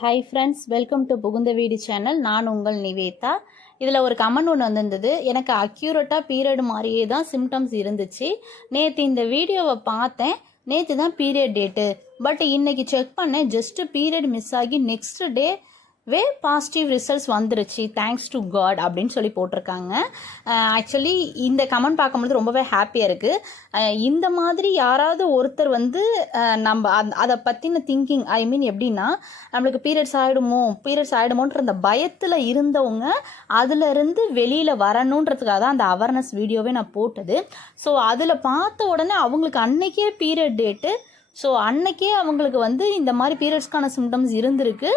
Hi friends, welcome to புகுந்த வீடு channel. நான் உங்கள் நிவேதா. இதில் ஒரு கமெண்ட் ஒன்று வந்திருந்தது. எனக்கு அக்யூரேட்டாக பீரியட் மாதிரியே தான் சிம்டம்ஸ் இருந்துச்சு. நேற்று இந்த வீடியோவை பார்த்தேன். நேற்று தான் பீரியட் டேட்டு, பட் இன்னைக்கு செக் பண்ணேன், ஜஸ்ட்டு பீரியட் மிஸ் ஆகி நெக்ஸ்ட் டே பாசிட்டிவ் ரிசல்ட்ஸ் வந்துருச்சு, தேங்க்ஸ் டு காட் அப்படின்னு சொல்லி போட்டிருக்காங்க. ஆக்சுவலி இந்த கமெண்ட் பார்க்கும்போது ரொம்பவே ஹாப்பியாக இருக்குது. இந்த மாதிரி யாராவது ஒருத்தர் வந்து நம்ம அதை பற்றின திங்கிங், ஐ மீன் எப்படின்னா, நம்மளுக்கு பீரியட்ஸ் ஆகிடுமோன்ற அந்த பயத்தில் இருந்தவங்க அதிலிருந்து வெளியில் வரணுன்றதுக்காக தான் அந்த அவேர்னஸ் வீடியோவே நான் போட்டது. ஸோ அதில் பார்த்த உடனே அவங்களுக்கு அன்னைக்கே பீரியட் டேட்டு. ஸோ அன்னைக்கே அவங்களுக்கு வந்து இந்த மாதிரி பீரியட்ஸ்க்கான சிம்டம்ஸ் இருந்திருக்கு.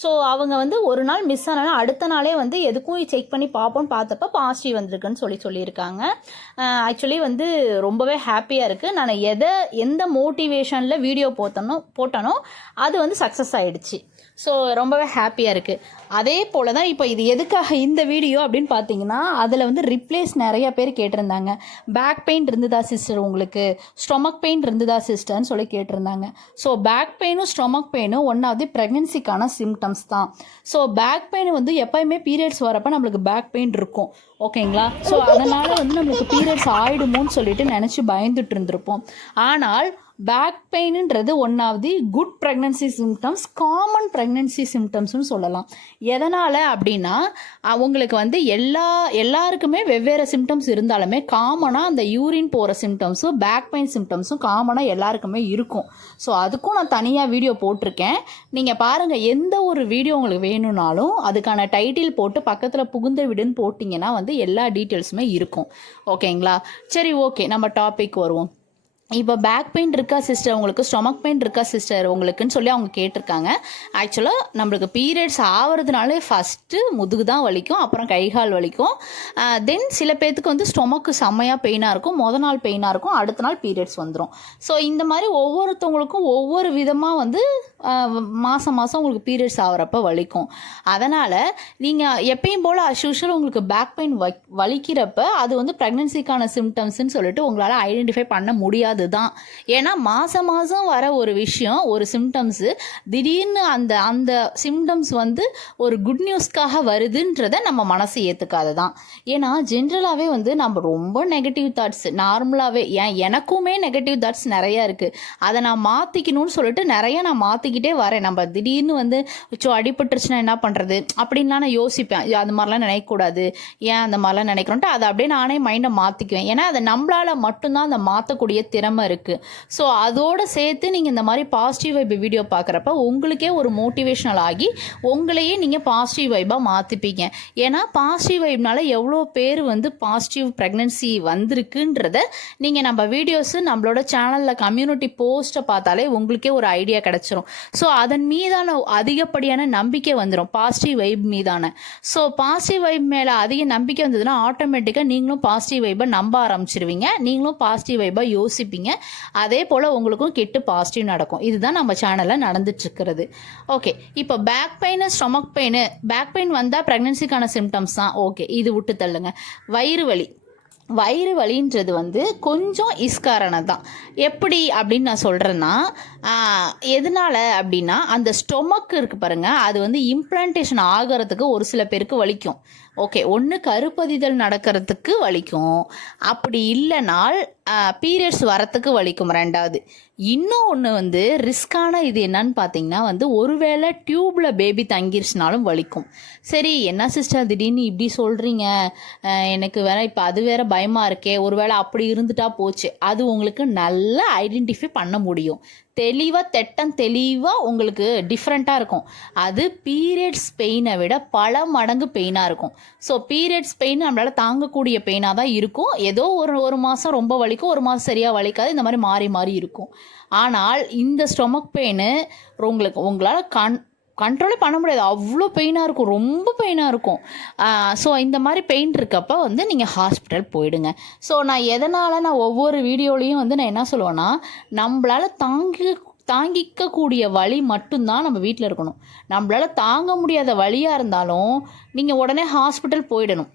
ஸோ அவங்க வந்து ஒரு நாள் மிஸ் ஆனாலும் அடுத்த நாளே வந்து எதுக்கும் செக் பண்ணி பார்ப்போன்னு பார்த்தப்ப பாசிட்டிவ் வந்திருக்குன்னு சொல்லியிருக்காங்க. ஆக்சுவலி வந்து ரொம்பவே ஹாப்பியாக இருக்குது. நான் எந்த மோட்டிவேஷனில் வீடியோ போட்டனோ அது வந்து சக்ஸஸ் ஆகிடுச்சு. ஸோ ரொம்பவே ஹாப்பியாக இருக்குது. அதே போல் தான் இப்போ இது எதுக்காக இந்த வீடியோ அப்படின்னு பார்த்தீங்கன்னா, அதில் வந்து ரிப்ளேஸ் நிறைய பேர் கேட்டிருந்தாங்க. பேக் பெயின் இருந்ததா சிஸ்டர், உங்களுக்கு ஸ்டொமக் பெயின் இருந்ததா சிஸ்டர்னு சொல்லி கேட்டிருந்தாங்க. ஸோ பேக் பெயினும் ஸ்டொமக் பெயினும் ஒன்றாவது ப்ரெக்னென்சிக்கான சிம்டம்ஸ் தான். ஸோ பேக் பெயின் வந்து எப்போயுமே பீரியட்ஸ் வரப்போ நம்மளுக்கு பேக் பெயின் இருக்கும், ஓகேங்களா? ஸோ அதனால் வந்து நம்மளுக்கு பீரியட்ஸ் ஆகிடுமோன்னு சொல்லிட்டு நினச்சி பயந்துட்டு இருந்திருப்போம். ஆனால் பேக் பெயின்ன்றது ஒன்றாவது good pregnancy symptoms, common pregnancy சிம்டம்ஸ்னு சொல்லலாம். எதனால் அப்படின்னா, அவங்களுக்கு வந்து எல்லாருக்குமே வெவ்வேறு சிம்டம்ஸ் இருந்தாலுமே காமனாக அந்த யூரின் போகிற சிம்டம்ஸும் பேக் பெயின் சிம்டம்ஸும் காமனாக எல்லாருக்குமே இருக்கும். ஸோ அதுக்கும் நான் தனியாக வீடியோ போட்டிருக்கேன். நீங்கள் பாருங்கள், எந்த ஒரு வீடியோ உங்களுக்கு வேணும்னாலும் அதுக்கான டைட்டில் போட்டு பக்கத்தில் புகுந்த வீடுன்னு போட்டிங்கன்னா வந்து எல்லா டீட்டெயில்ஸுமே இருக்கும், ஓகேங்களா? சரி, ஓகே, நம்ம டாபிக் வருவோம். இப்போ பேக் பெயின் இருக்கா சிஸ்டர் உங்களுக்கு, ஸ்டொமக் பெயின் இருக்கா சிஸ்டர் உங்களுக்குன்னு சொல்லி அவங்க கேட்டிருக்காங்க. ஆக்சுவலாக நம்மளுக்கு பீரியட்ஸ் ஆகிறதுனாலே ஃபஸ்ட்டு முதுகு தான் வலிக்கும், அப்புறம் கைகால் வலிக்கும். தென் சில பேர்த்துக்கு வந்து ஸ்டொமக்கு செம்மையாக பெயினாக இருக்கும், நாள் பெயினாக இருக்கும், அடுத்த நாள் பீரியட்ஸ் வந்துடும். ஸோ இந்த மாதிரி ஒவ்வொருத்தவங்களுக்கும் ஒவ்வொரு விதமாக வந்து மாதம் உங்களுக்கு பீரியட்ஸ் ஆகிறப்ப வலிக்கும். அதனால் நீங்கள் எப்பயும் போல் அஸ்யூஷுவல் உங்களுக்கு பேக் பெயின் வலிக்கிறப்ப அது வந்து ப்ரெக்னன்சிக்கான சிம்டம்ஸ்ன்னு சொல்லிட்டு உங்களால் ஐடென்டிஃபை பண்ண முடியாது தான். ஏன்னா மாதம் வர ஒரு விஷயம், ஒரு சிம்டம்ஸு திடீர்னு அந்த சிம்டம்ஸ் வந்து ஒரு குட் நியூஸ்க்காக வருதுன்றதை நம்ம மனசு ஏற்றுக்காது தான். ஏன்னா ஜென்ரலாகவே வந்து நம்ம ரொம்ப நெகட்டிவ் தாட்ஸ் நார்மலாகவே, எனக்குமே நெகட்டிவ் தாட்ஸ் நிறையா இருக்குது. அதை நான் மாற்றிக்கணும்னு சொல்லிட்டு நிறைய நான் மாற்றிக்கிட்டே வரேன். நம்ம திடீர்னு வந்து அடிபட்டுருச்சுன்னா என்ன பண்ணுறது அப்படின்லாம் நான் யோசிப்பேன். அது மாதிரிலாம் நினைக்கக்கூடாது, ஏன் அந்த மாதிரிலாம் நினைக்கிறோன்ட்டு அதை அப்படியே நானே மைண்டை மாற்றிக்குவேன். ஏன்னா அதை நம்மளால் மட்டும்தான் அந்த மாற்றக்கூடிய திறமை இருக்குது. ஸோ அதோடு சேர்த்து நீங்கள் இந்த மாதிரி பாசிட்டிவ் வைப் வீடியோ பார்க்குறப்ப உங்களுக்கே ஒரு மோட்டிவேஷனல் ஆகி உங்களையே நீங்கள் பாசிட்டிவ் வைப்பாக மாற்றிப்பீங்க. ஏன்னா பாசிட்டிவ் வைப்னால எவ்வளோ பேர் வந்து பாசிட்டிவ் ப்ரெக்னன்சி வந்திருக்குன்றத நீங்கள் நம்ம வீடியோஸு நம்மளோட சேனலில் கம்யூனிட்டி போஸ்ட்டை பார்த்தாலே உங்களுக்கே ஒரு ஐடியா கிடச்சிரும். ஸோ அதன் மீதான அதிகப்படியான நம்பிக்கை வந்துடும், பாசிட்டிவ் வைப் மீதான. ஸோ பாசிட்டிவ் வைப் மேலே அதிக நம்பிக்கை வந்ததுன்னா ஆட்டோமேட்டிக்காக நீங்களும் பாசிட்டிவ் வைப்பை நம்ப ஆரம்பிச்சிருவீங்க, நீங்களும் பாசிட்டிவ் வைப்பாக யோசிப்பீங்க. அதே போல் உங்களுக்கும் கெட்டு பாசிட்டிவ் நடக்கும். இதுதான் நம்ம சேனலில் நடந்துட்டுருக்கிறது. ஓகே, இப்போ back pain stomach pain, back pain வந்தால் ப்ரெக்னன்சிக்கான சிம்டம்ஸ் தான், ஓகே, இது விட்டு தள்ளுங்க. வயிறு வலின்றது வந்து கொஞ்சம் இஸ்காரணம் தான். எப்படி அப்படின்னு நான் சொல்கிறேன்னா, எதனால் அப்படின்னா அந்த ஸ்டொமக் இருக்குது பாருங்கள், அது வந்து இம்ப்ளான்டேஷன் ஆகிறதுக்கு ஒரு சில பேருக்கு வலிக்கும். ஓகே, ஒன்று கருப்பதிதல் நடக்கிறதுக்கு வலிக்கும், அப்படி இல்லைனால் பீரியட்ஸ் வரத்துக்கு வலிக்கும். ரெண்டாவது இன்னும் ஒன்று வந்து ரிஸ்கான இது என்னன்னு பார்த்தீங்கன்னா வந்து ஒருவேளை டியூப்பில் பேபி தங்கிருச்சுனாலும் வலிக்கும். சரி, என்ன சிஸ்டர் திடீர்னு இப்படி சொல்கிறீங்க, எனக்கு வேற இப்போ அது வேற பயமாக இருக்கே, ஒருவேளை அப்படி இருந்துட்டா போச்சு. அது உங்களுக்கு நல்லா ஐடென்டிஃபை பண்ண முடியும். தெளிவாக உங்களுக்கு டிஃப்ரெண்ட்டாக இருக்கும். அது பீரியட்ஸ் பெயினை விட பல மடங்கு பெயினாக இருக்கும். ஸோ பீரியட்ஸ் பெயின் நம்மளால் தாங்கக்கூடிய பெயினாக தான் இருக்கும். ஏதோ ஒரு மாதம் ரொம்ப வலிக்கும், ஒரு மாதம் சரியாக வலிக்காது, இந்த மாதிரி மாறி இருக்கும். ஆனால் இந்த ஸ்டொமக் பெயின் உங்களால் கண்ட்ரோலே பண்ண முடியாது, அவ்வளோ பெயினாக இருக்கும், ரொம்ப பெயினாக இருக்கும். ஸோ இந்த மாதிரி பெயின் இருக்கப்போ வந்து நீங்கள் ஹாஸ்பிட்டல் போயிடுங்க. ஸோ நான் ஒவ்வொரு வீடியோலையும் வந்து நான் என்ன சொல்லுவேன்னா, நம்மளால் தாங்கிக்கக்கூடிய வலி மட்டும்தான் நம்ம வீட்டில் இருக்கணும். நம்மளால் தாங்க முடியாத வலியாக இருந்தாலும் நீங்கள் உடனே ஹாஸ்பிட்டல் போயிடணும்.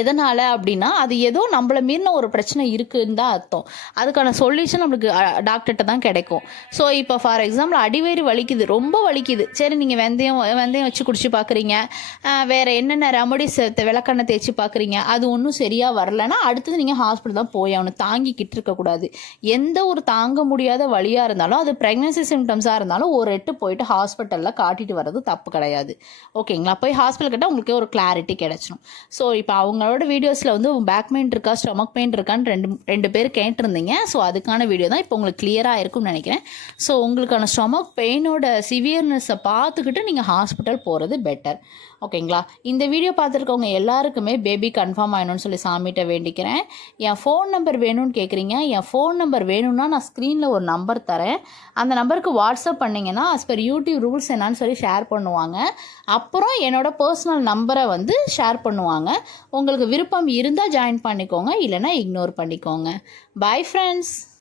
எதனால் அப்படின்னா அது ஏதோ நம்மளை மீறின ஒரு பிரச்சனை இருக்குன்னு தான் அர்த்தம். அதுக்கான சொல்யூஷன் நம்மளுக்கு டாக்டர்கிட்ட தான் கிடைக்கும். ஸோ இப்போ ஃபார் எக்ஸாம்பிள் அடிவயிறு வலிக்குது, ரொம்ப வலிக்குது, சரி நீங்கள் வெந்தயம் வெந்தயம் வச்சு குடிச்சு பார்க்குறீங்க, வேறு என்னென்ன ரெமடிஸ் விளக்கெண்ணெய் தேய்ச்சி பார்க்குறீங்க, அது ஒன்றும் சரியாக வரலைன்னா அடுத்தது நீங்கள் ஹாஸ்பிட்டல் தான் போய் அவனை தாங்கிக்கிட்டு இருக்கக்கூடாது. எந்த ஒரு தாங்க முடியாத வலியாக இருந்தாலும், அது ப்ரெக்னன்சி சிம்டம்ஸாக இருந்தாலும் ஒரு எட்டு போயிட்டு ஹாஸ்பிட்டலில் காட்டிட்டு வர்றது தப்பு கிடையாது. ஓகேங்களா? போய் ஹாஸ்பிட்டல் கிட்ட உங்களுக்கு ஒரு கிளாரிட்டி கிடைச்சிடும். ஸோ இப்போ அவங்களோட வீடியோஸில் வந்து பேக் பெயின் இருக்கா ஸ்டொமக் பெயின் இருக்கான்னு ரெண்டு பேர் கேட்டிருந்தீங்க. ஸோ அதுக்கான வீடியோ தான் இப்போ உங்களுக்கு கிளியராக இருக்கும்னு நினைக்கிறேன். ஸோ உங்களுக்கான ஸ்டொமக் பெயினோட சிவியர்னஸை பார்த்துக்கிட்டு நீங்கள் ஹாஸ்பிட்டல் போகிறது பெட்டர். ஓகேங்களா? இந்த வீடியோ பார்த்துருக்கவங்க எல்லாருக்குமே பேபி கன்ஃபார்ம் ஆகணும்னு சொல்லி சாமிகிட்ட வேண்டிக்கிறேன். என் ஃபோன் நம்பர் வேணும்னு கேட்குறீங்க. என் ஃபோன் நம்பர் வேணும்னா நான் ஸ்க்ரீனில் ஒரு நம்பர் தரேன். அந்த நம்பருக்கு வாட்ஸ்அப் பண்ணிங்கன்னா as per யூடியூப் ரூல்ஸ் என்னன்னு சொல்லி ஷேர் பண்ணுவாங்க. அப்புறம் என்னோட பர்சனல் நம்பரை வந்து ஷேர் பண்ணுவாங்க. உங்களுக்கு விருப்பம் இருந்தால் ஜாயின் பண்ணிக்கோங்க, இல்லைனா இக்னோர் பண்ணிக்கோங்க. Bye friends.